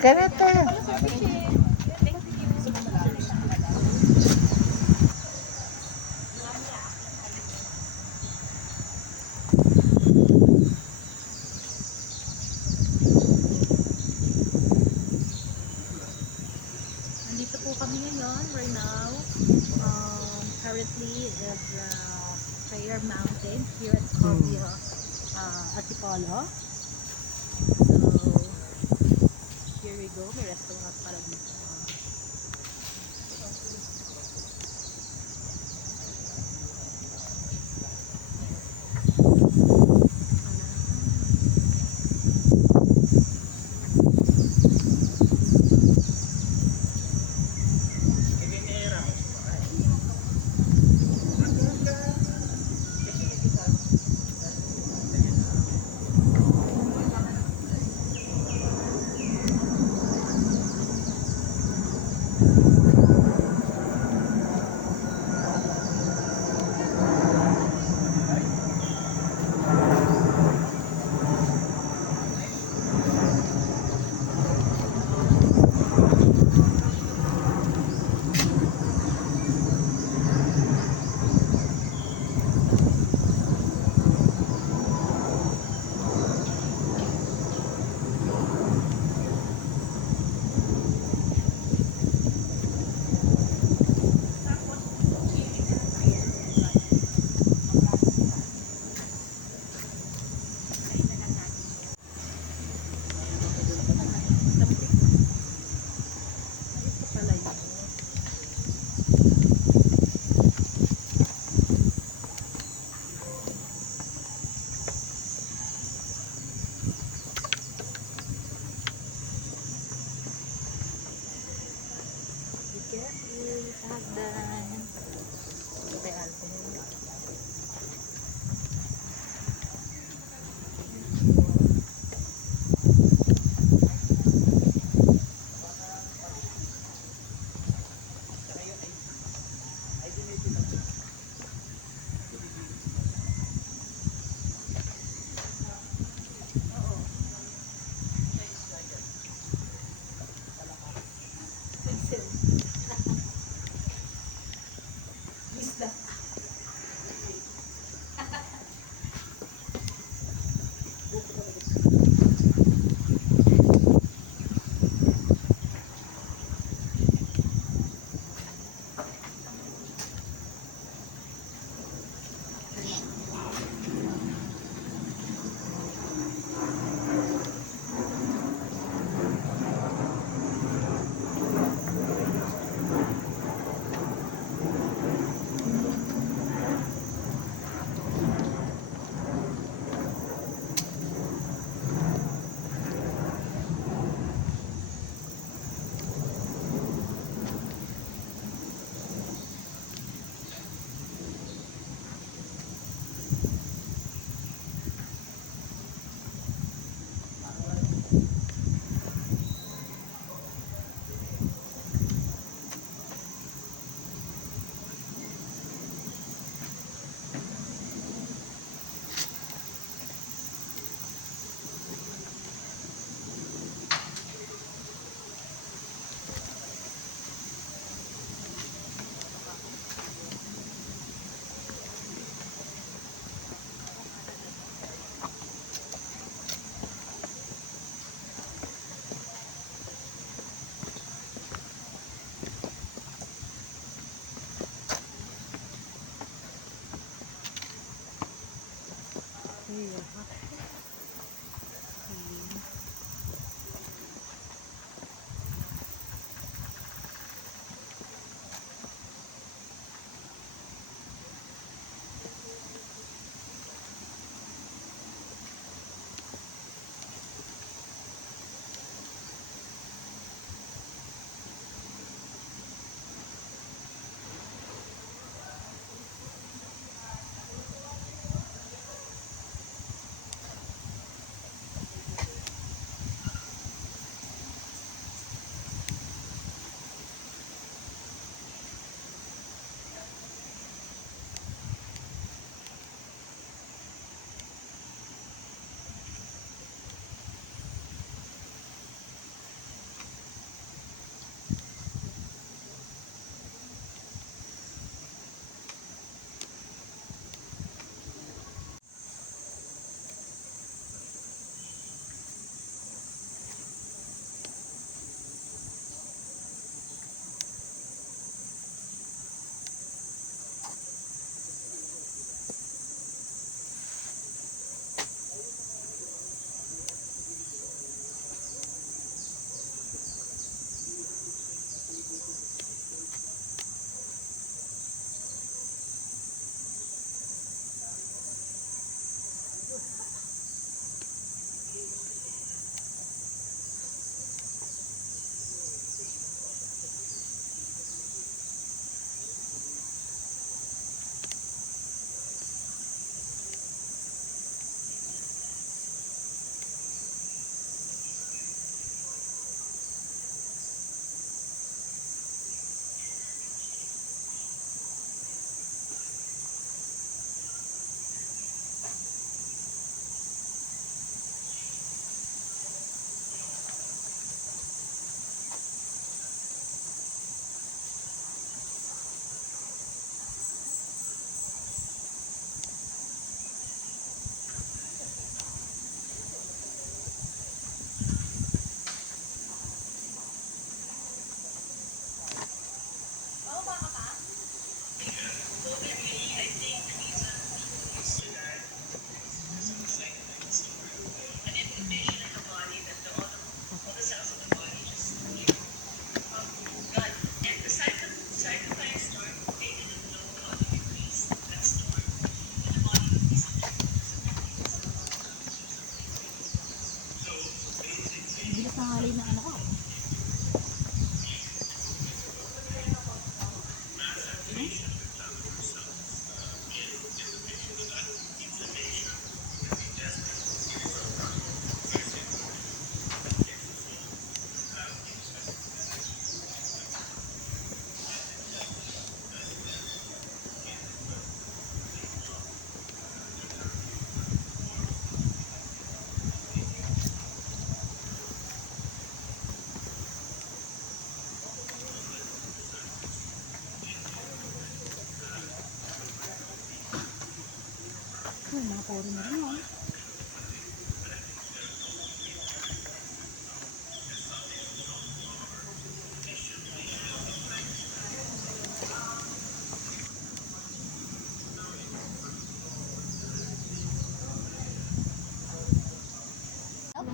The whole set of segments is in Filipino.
Karata. Nandito po kami ngayon, right now, currently at Prayer Mountain here at Cobia, Antipolo. So, here we go. May restaurant pala dito. Ito pala yun. Bigat is hagdan. May alcohol.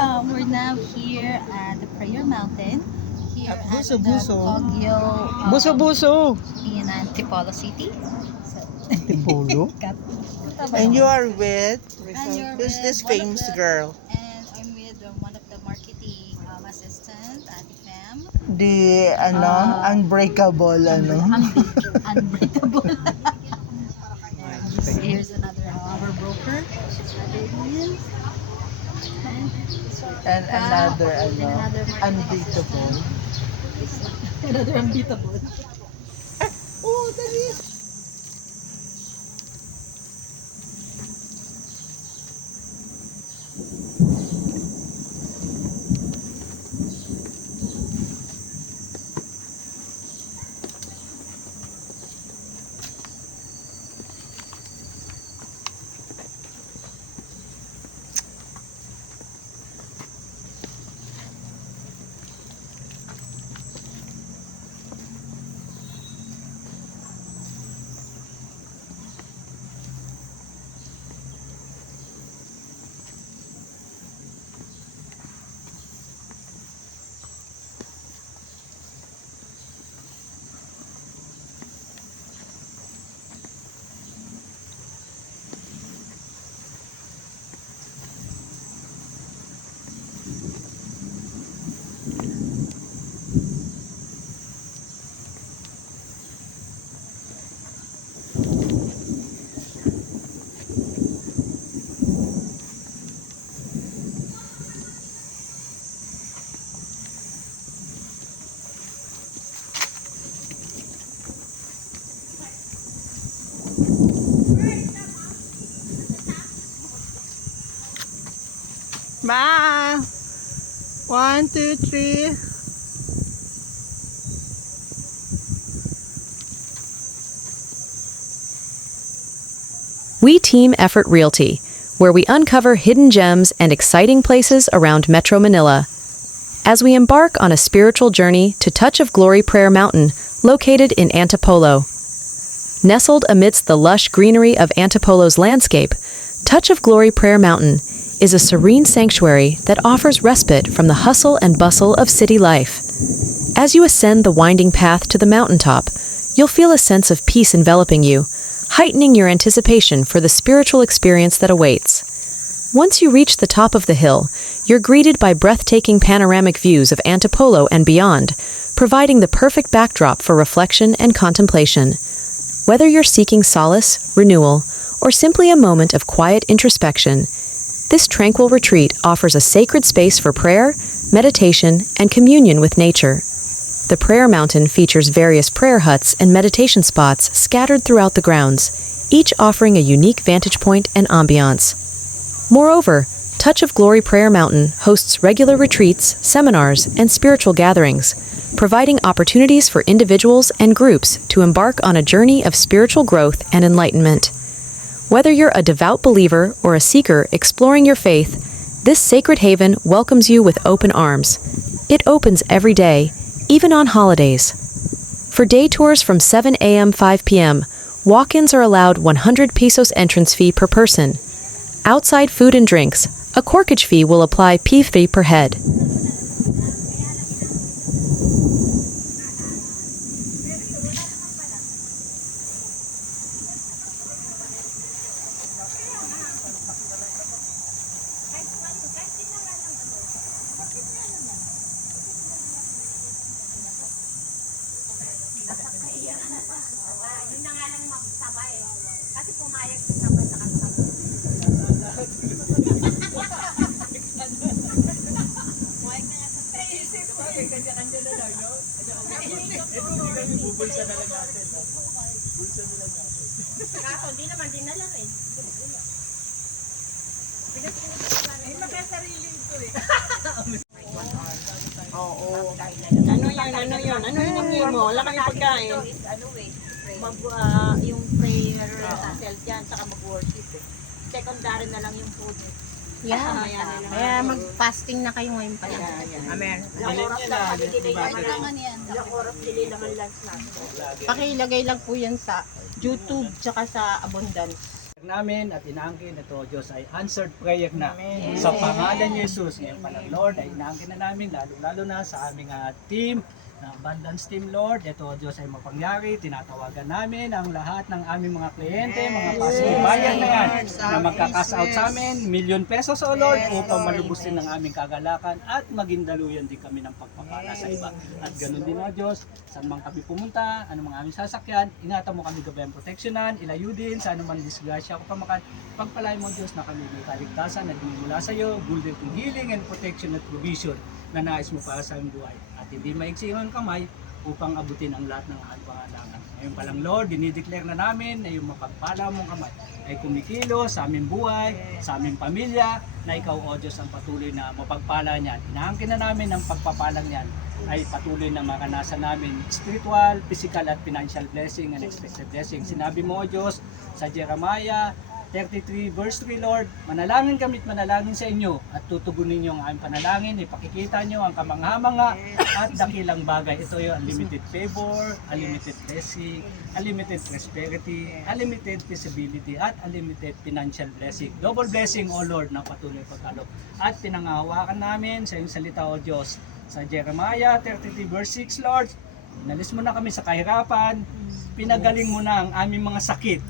We're now here at the Prayer Mountain. Here At at Buso-Buso. the Baguio, Buso-buso. in Antipolo City. So, Tipolo. And you are with And you're who's with this one of famous the- girl? And I'm with one of the marketing assistant, Ate Fem. The unbreakable Unbreakable. And here's another our broker, Ate Ian. and another Another marketing unbeatable. Another unbeatable. Oh, dali. Ma! 1, 2, 3. We Team Effort Realty, where we uncover hidden gems and exciting places around Metro Manila. As we embark on a spiritual journey to Touch of Glory Prayer Mountain, located in Antipolo. Nestled amidst the lush greenery of Antipolo's landscape, Touch of Glory Prayer Mountain is a serene sanctuary that offers respite from the hustle and bustle of city life. As you ascend the winding path to the mountaintop, you'll feel a sense of peace enveloping you, heightening your anticipation for the spiritual experience that awaits. Once you reach the top of the hill, you're greeted by breathtaking panoramic views of Antipolo and beyond, providing the perfect backdrop for reflection and contemplation. Whether you're seeking solace, renewal, or simply a moment of quiet introspection, this tranquil retreat offers a sacred space for prayer, meditation, and communion with nature. The Prayer Mountain features various prayer huts and meditation spots scattered throughout the grounds, each offering a unique vantage point and ambiance. Moreover, Touch of Glory Prayer Mountain hosts regular retreats, seminars, and spiritual gatherings, providing opportunities for individuals and groups to embark on a journey of spiritual growth and enlightenment. Whether you're a devout believer or a seeker exploring your faith, this sacred haven welcomes you with open arms. It opens every day, even on holidays. For day tours from 7 a.m. 5 p.m., walk-ins are allowed 100 pesos entrance fee per person. Outside food and drinks, a corkage fee will apply fee per head. Oo. Ano yun? Ano hiningi mo? Wala kang pagkain. Yung prayer cell dyan, saka mag-worship eh. Secondary na lang yung food eh. Yeah. Kaya mag-fasting na kayo ngayon pala. Amen. Kailangan yan. Pakilagay lang po yan sa YouTube tsaka sa Abundance. namin at inaangkin ito, Diyos, ay answered prayer na sa pangalan ni Jesus. Ngayon pa lang, Lord, ay inaangkin na namin, lalo na sa aming team, na Abundance Team, Lord. Ito, Diyos, ay mapangyari. Tinatawagan namin ang lahat ng aming mga kliyente, mga pasigubayan na yan, na magkakas out sa amin, ₱1,000,000, O Lord, upang malubos din ang aming kagalakan at maging daluyan din kami ng pagpapala sa iba. At ganun din, O Diyos, saan man kami pumunta, ano mga aming sasakyan, ingatan mo kami gabayang proteksyonan, ilayo din sa anumang disgrasya o pamakan. Pagpalain mo, Diyos, na kami may kaligtasan na mula sa iyo, golden healing and protection at provision na nais mo para sa aming buhay. At hindi maiksi ang kamay upang abutin ang lahat ng aming pangailangan. Ngayon pa lang, Lord, dinideclare na namin na yung mapagpala mong kamay ay kumikilos sa aming buhay, sa aming pamilya, na ikaw, O Diyos, ang patuloy na mapagpala niyan. Inaangkin na namin ang pagpapalang niyan ay patuloy na maranasan namin spiritual, physical at financial blessing and expected blessing. Sinabi mo, O Diyos, sa Jeremiah 33 verse 3, Lord, manalangin kami at manalangin sa inyo at tutugunin niyo ang aming panalangin, ipakikita niyo ang kamangha-mangha at dakilang bagay. Ito yung unlimited favor, unlimited blessing, unlimited prosperity, unlimited visibility at unlimited financial blessing. Double blessing, O Lord, na patuloy pagkaloob. At pinangahawakan namin sa iyong salita, O Diyos, sa Jeremiah 33 verse 6, Lord, inalis mo na kami sa kahirapan, pinagaling mo na ang aming mga sakit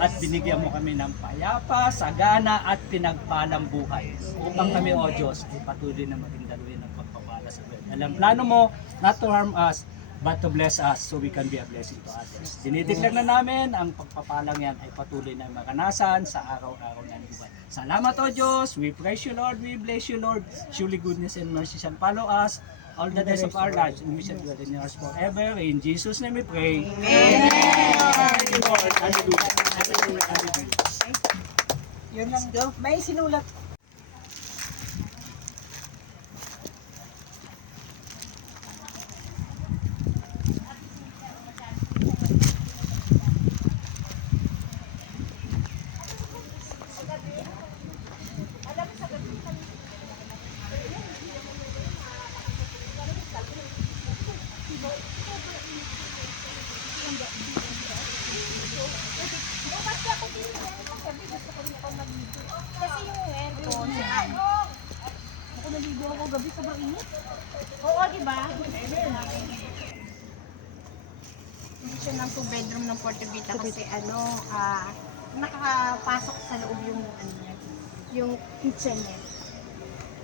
at binigyan mo kami ng payapa, sagana at pinagpalang buhay upang kami, O Diyos, ay patuloy na maging daluyan ng pagpapala sa buhay. Alam, plano mo not to harm us but to bless us so we can be a blessing to others. Dinideclare na namin ang pagpapalang yan ay patuloy na maranasan sa araw-araw ng buhay. Salamat, O Diyos. We praise you, Lord. We bless you, Lord. Surely goodness and mercy shall follow us all the days of our lives, and we shall dwell in yours forever. In Jesus' name we pray. Amen. Thank you, Lord. Hallelujah. Hallelujah. Hallelujah. Yun lang daw. May sinulat. Kasi yung aircon, ako naligo ako gabi sa init. Oo, di ba? Hindi siya ng 2-bedroom ng Puerto Vita kasi nakakapasok sa loob yung yung kitchen niya.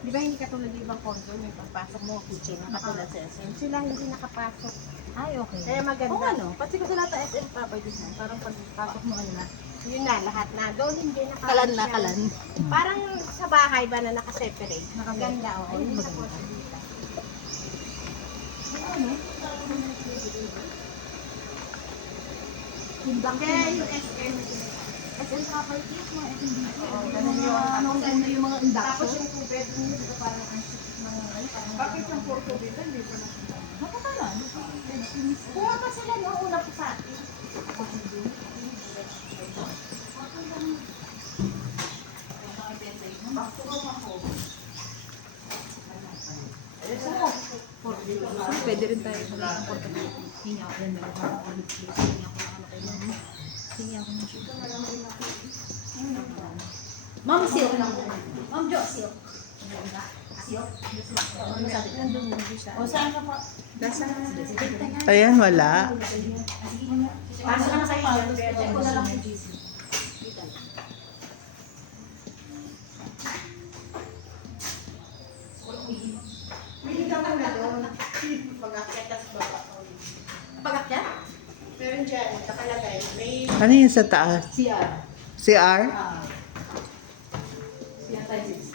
Di ba hindi katulad ng ibang condo, may pagpasok mo kitchen, katulad sa SM. Sila hindi nakapasok. Ay, okay. Kaya maganda. Oo, ano? Pati kasi lahat ng SM pa, pwede na. Parang pagpasok mo, ano na. Yun na, lahat na. Doon hindi naka... Kalan na, kalan. Parang sa bahay ba na naka-separate? Maganda, oo. Yun sa Puerto Vita. Kaya yung SM, SM properties mo, SM dito. Ganun yung mga induction. Tapos yung 2-bedroom dito parang ang bakit yung Puerto Vita hindi pa nakita? Napakalan. Pumunta sila noong una po sa atin. Pwede rin tayo sa mga portable. Hingi ako rin meron ako olive juice. Hingi ako ng ano kayo. Hingi ako ng sugar. Ma'am, silk lang. Ma'am, Jo, silk. Silk? O, saan ka pa? Ayan, wala. Pasok ka na sa iyo. Check ko na lang yung GC. Pag-akyat? Meron dyan, nakalagay. May Ano yun sa taas? CR. CR? CR tayo 6.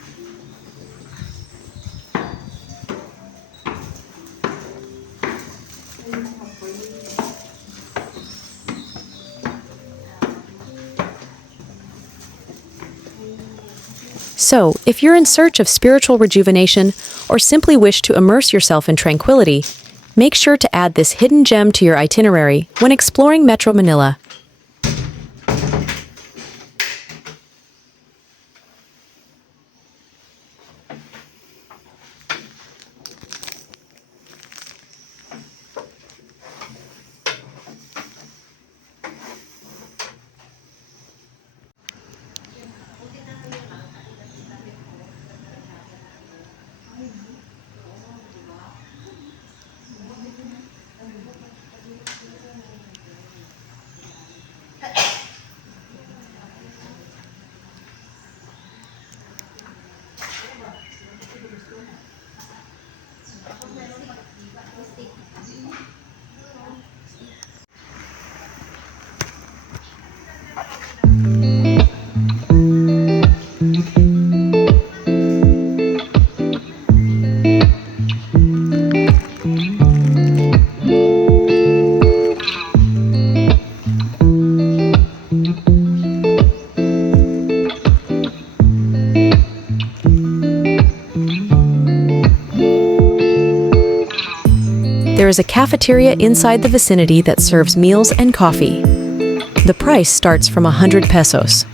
So, if you're in search of spiritual rejuvenation or simply wish to immerse yourself in tranquility, make sure to add this hidden gem to your itinerary when exploring Metro Manila. There is a cafeteria inside the vicinity that serves meals and coffee. The price starts from 100 pesos.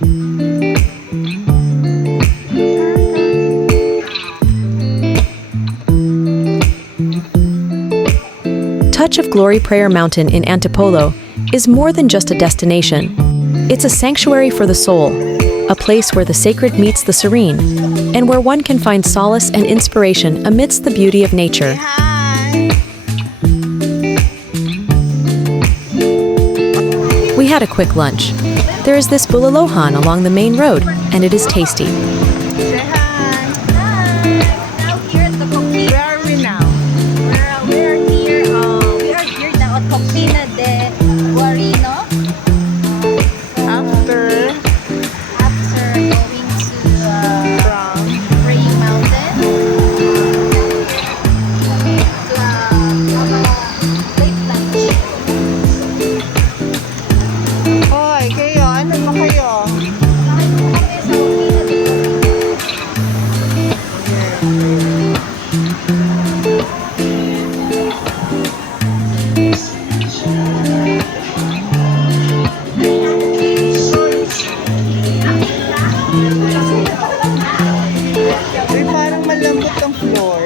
Touch of Glory Prayer Mountain in Antipolo is more than just a destination. It's a sanctuary for the soul, a place where the sacred meets the serene, and where one can find solace and inspiration amidst the beauty of nature. We had a quick lunch. There is this bulalohan along the main road, and it is tasty. Now here at the Cocina. Where are we now? We are here now at Cocina de Guarino. After After going to from Praying Mountain to have a late lunch. Hoy, kayo, ano ba kayo? Uy, parang malambot ang floor.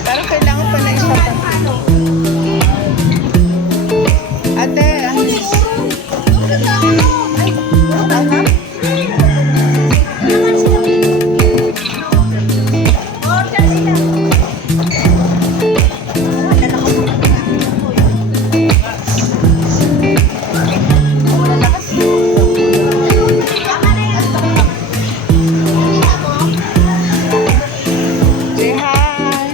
Parang kailangan pa na isa pa. Ate, say hi.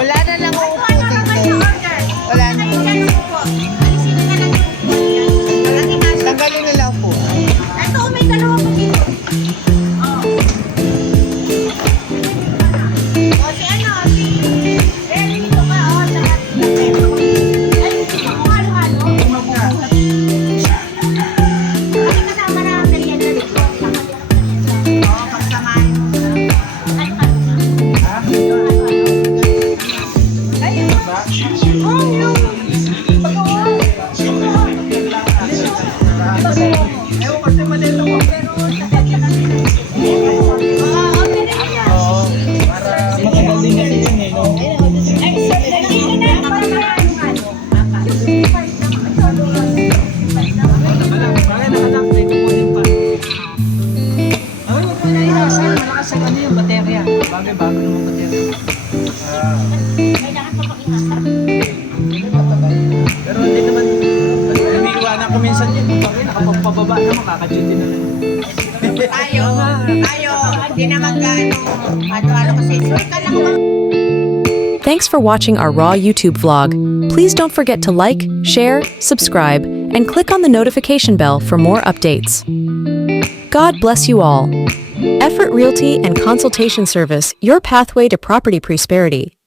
Wala na lang uupo dito. Wala na. Tanggalin nila po. Bago naman baterya. Pero hindi naman, namiiwanan ko minsan yun. Bakit nakapagpababa naman, kaka-duty na lang. Tayo, hindi naman gano'n kasi sultan lang ako. Thanks for watching our Raw YouTube vlog. Please don't forget to like, share, subscribe, and click on the notification bell for more updates. God bless you all. Effort Realty and Consultation Service, your pathway to property prosperity.